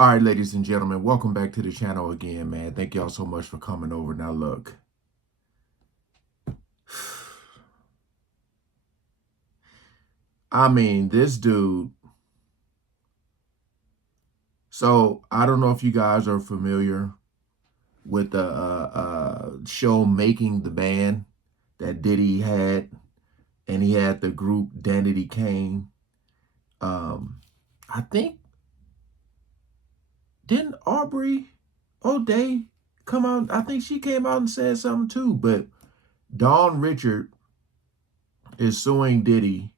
All right, ladies and gentlemen, welcome back to the channel again, man. Thank y'all so much for coming over. Now, look, I mean, this dude. So, I don't know if you guys are familiar with the show Making the Band that Diddy had, and he had the group Danity Kane. Um, I think, didn't Aubrey O'Day come out? I think she came out and said something too, but Dawn Richard is suing Diddy,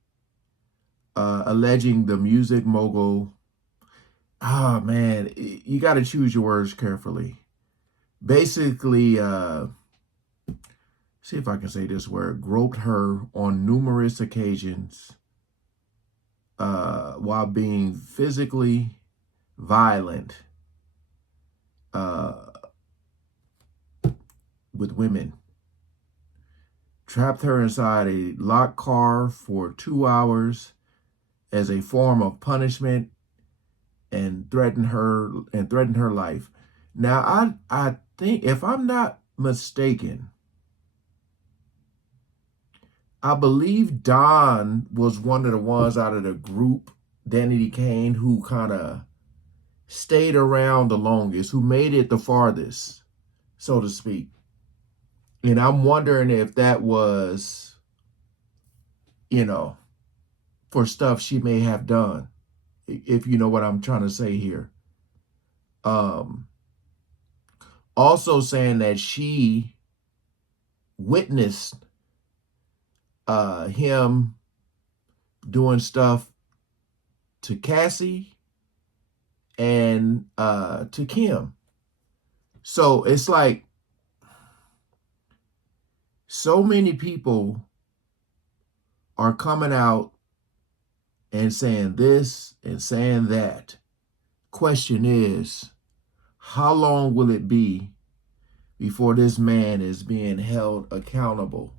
alleging the music mogul. Oh man, you got to choose your words carefully. Basically, see if I can say this word, groped her on numerous occasions while being physically violent uh, with women. Trapped her inside a locked car for 2 hours as a form of punishment and threatened her life. Now, I think, if I'm not mistaken, I believe Don was one of the ones out of the group, Danity Kane, who kind of stayed around the longest, who made it the farthest, so to speak. And I'm wondering if that was, you know, for stuff she may have done, if you know what I'm trying to say here. Um, Also saying that she witnessed him doing stuff to Cassie and to Kim. So it's like so many people are coming out and saying this and saying that. Question is, how long will it be before this man is being held accountable?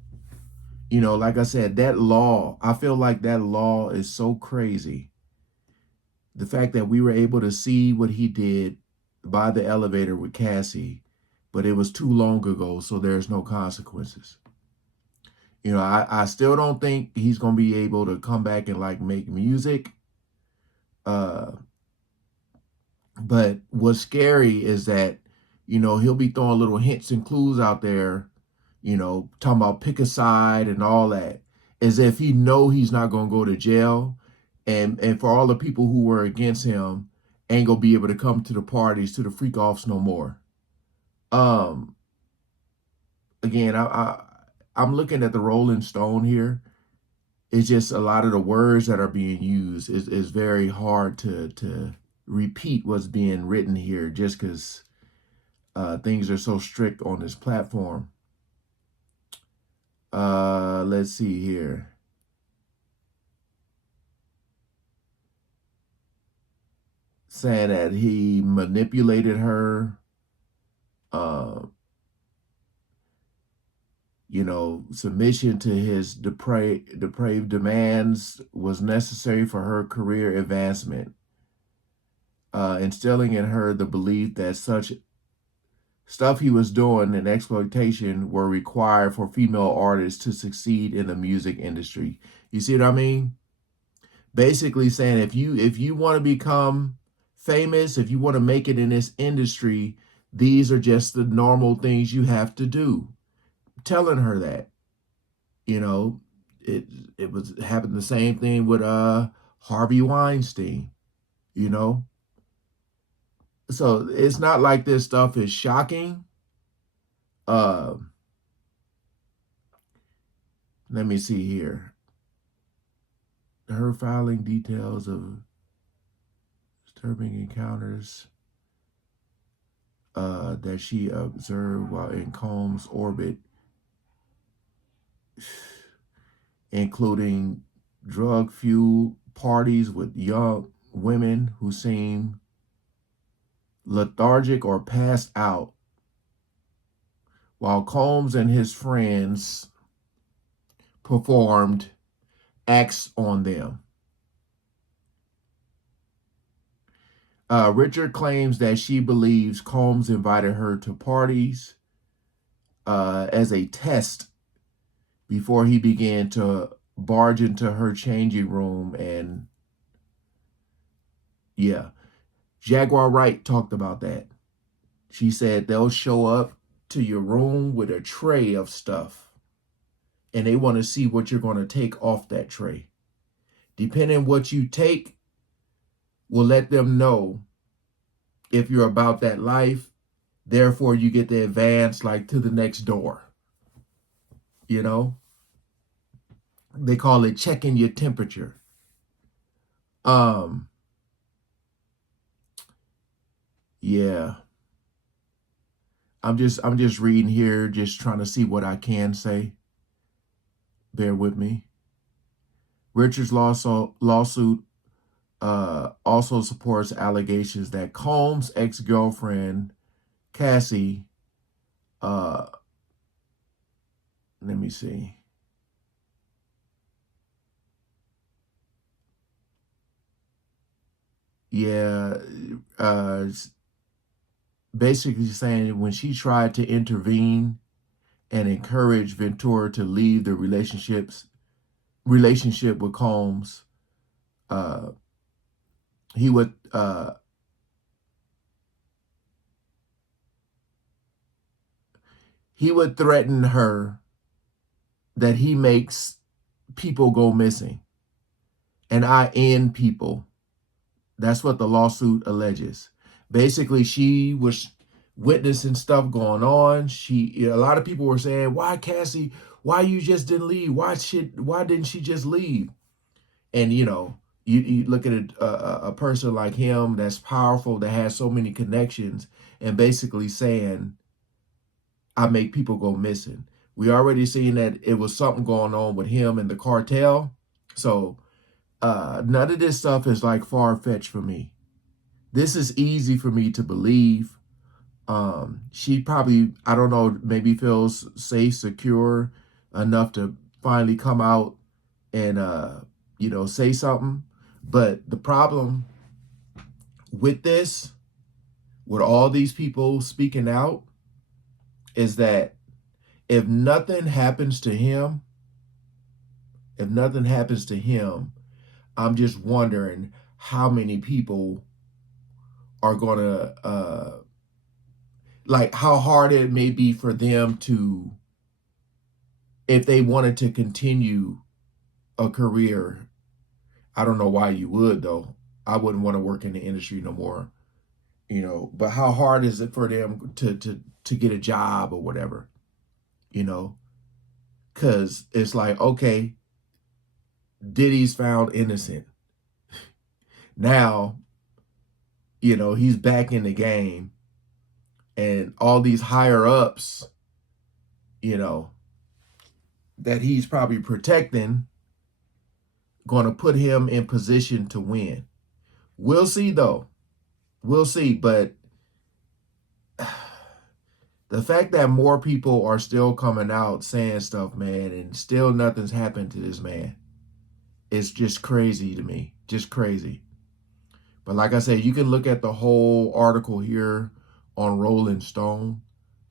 You know, like I said, that law, I feel like that law is so crazy. The fact that we were able to see what he did by the elevator with Cassie, but it was too long ago, so there's no consequences. You know, I still don't think he's going to be able to come back and like make music. Uh, but what's scary is that, you know, he'll be throwing little hints and clues out there, you know, talking about pick a side and all that, as if he know he's not going to go to jail. And for all the people who were against him, ain't going to be able to come to the parties, to the freak offs no more. Um, Again, I'm looking at the Rolling Stone here. It's just a lot of the words that are being used is very hard to repeat what's being written here, just because things are so strict on this platform. Let's see here. Saying that he manipulated her, uh, you know, submission to his depraved demands was necessary for her career advancement, instilling in her the belief that such stuff he was doing in exploitation were required for female artists to succeed in the music industry. You see what I mean? Basically saying if you want to become famous, if you want to make it in this industry, these are just the normal things you have to do. Telling her that, you know, it it was happened the same thing with Harvey Weinstein, you know. So it's not like this stuff is shocking. Uh, Let me see here. Her filing details of disturbing encounters that she observed while in Combs' orbit, including drug-fueled parties with young women who seem lethargic or passed out, while Combs and his friends performed acts on them. Richard claims that she believes Combs invited her to parties as a test before he began to barge into her changing room. And yeah, Jaguar Wright talked about that. She said they'll show up to your room with a tray of stuff and they want to see what you're going to take off that tray. Depending what you take will let them know if you're about that life. Therefore, you get to advance like to the next door. You know, they call it checking your temperature. Yeah. I'm just reading here, just trying to see what I can say. Bear with me. Richard's lawsuit also supports allegations that Combs' ex-girlfriend, Cassie, let me see. Yeah, basically saying when she tried to intervene and encourage Ventura to leave the relationship with Combs, he would threaten her that he makes people go missing and I end people. That's what the lawsuit alleges. Basically, she was witnessing stuff going on. A lot of people were saying, "Why, Cassie? Why you just didn't leave? Why didn't she just leave?" And you look at a person like him that's powerful, that has so many connections, and basically saying, "I make people go missing." We already seen that it was something going on with him and the cartel. So none of this stuff is like far-fetched for me. This is easy for me to believe. She probably, I don't know, maybe feels safe, secure enough to finally come out and, say something. But the problem with this, with all these people speaking out, is that if nothing happens to him, I'm just wondering how many people are going to, like how hard it may be for them to, if they wanted to continue a career. I don't know why you would, though. I wouldn't want to work in the industry no more, but how hard is it for them to get a job or whatever, because it's like, okay, Diddy's found innocent. Now, he's back in the game and all these higher ups, that he's probably protecting, going to put him in position to win. We'll see, though. We'll see. But the fact that more people are still coming out saying stuff, man, and still nothing's happened to this man, it's just crazy to me. Just crazy. But like I said, you can look at the whole article here on Rolling Stone.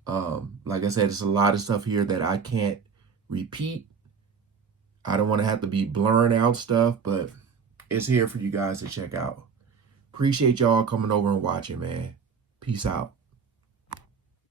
Like I said, it's a lot of stuff here that I can't repeat. I don't want to have to be blurring out stuff, but it's here for you guys to check out. Appreciate y'all coming over and watching, man. Peace out.